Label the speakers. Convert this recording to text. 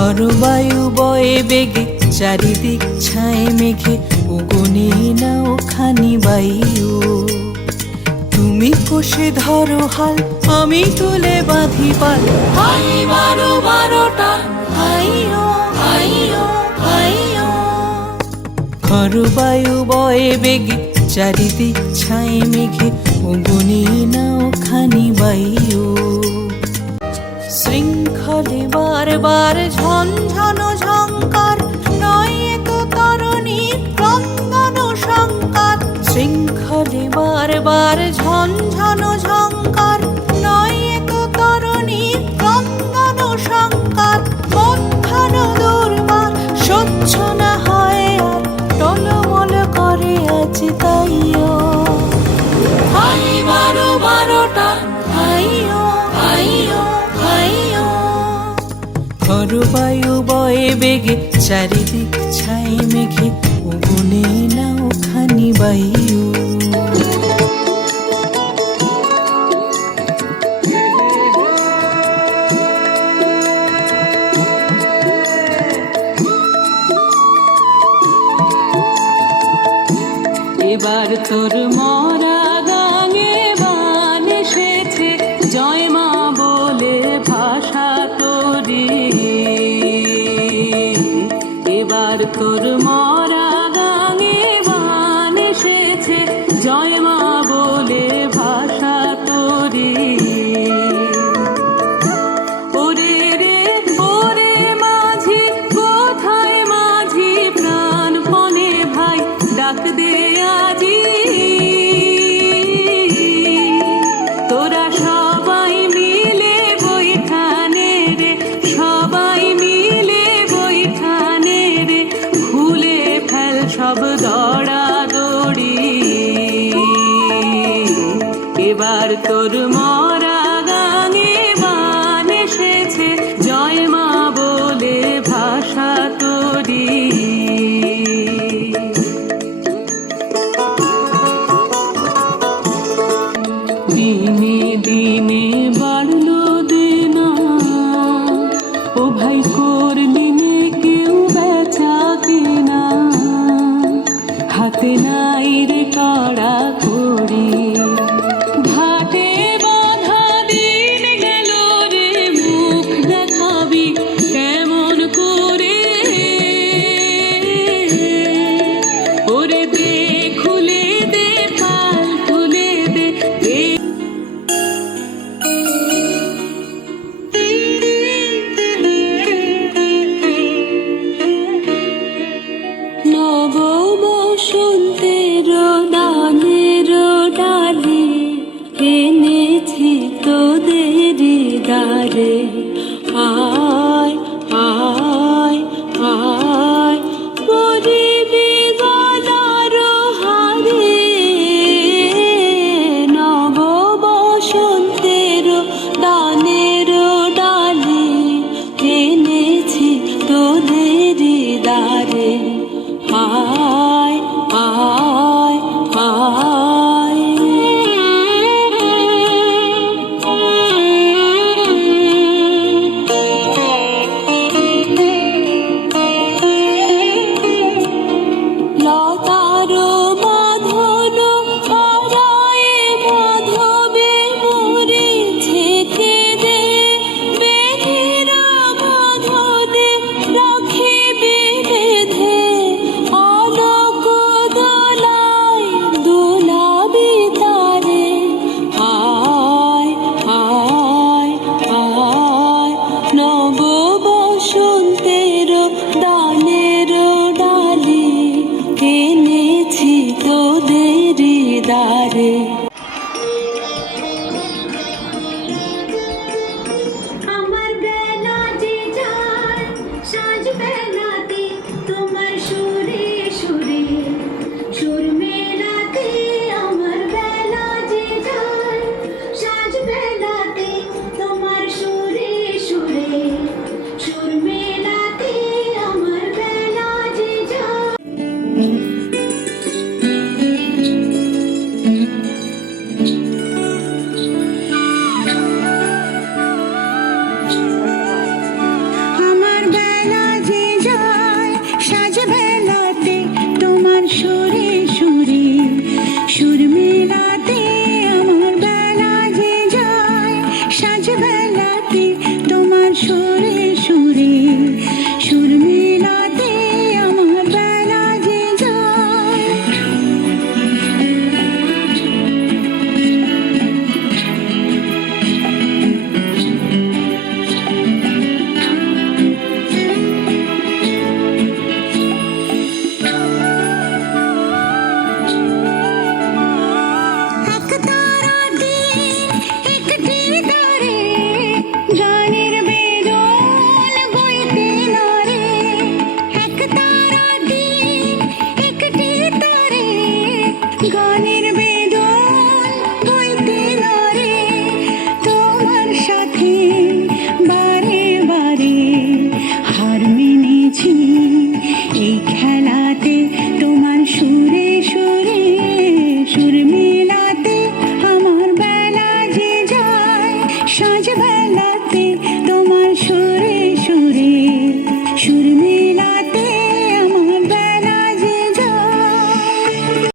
Speaker 1: বায়ু বয়ে বেগে চারিদিক ছায় মেঘে ওগনে না ওখানি বায়ু। তুমি কষে ধরো হাল আমি তুলে বাঁধি পাল হাই বারো বারোটা হাইও হাইও হাইও বায়ু বয়ে বেগে চারিদিক ছায় মেঘে ওগুনি না ওখানি বায়ু। বারবার ঝনঝন ঝঙ্কার, নয় তো তরণী ক্রন্দন শঙ্কার শৃঙ্খলে বারবার ঝনঝন ঝঙ্কার, নয় তো তরণী ক্রন্দন শঙ্কার বন্ধন দুর্বার স্বচ্ছ না হয় আর টলমল করে আজ তাইও। বারো বারোটা বায়ু বয়ে বেগে চারিদিক ছাই মেঘে ওগুনে না ওখানি বায়ু।
Speaker 2: এবার তোর মরা গানে বান এসেছে। জয় মা বলে ভাষা তোরি। দিনে দিনে বাড়লো দেনা। ও ভাই করলি কেউ বেচা কেনা। হাতে নাই রে কড়া বসন্তের দানের ডালে এনেছি তোদের দ্বারে আয় আয় আয় পরিবি গলার হারে নব বসন্তের দানের ডালে এনেছি তোদের আয় আয়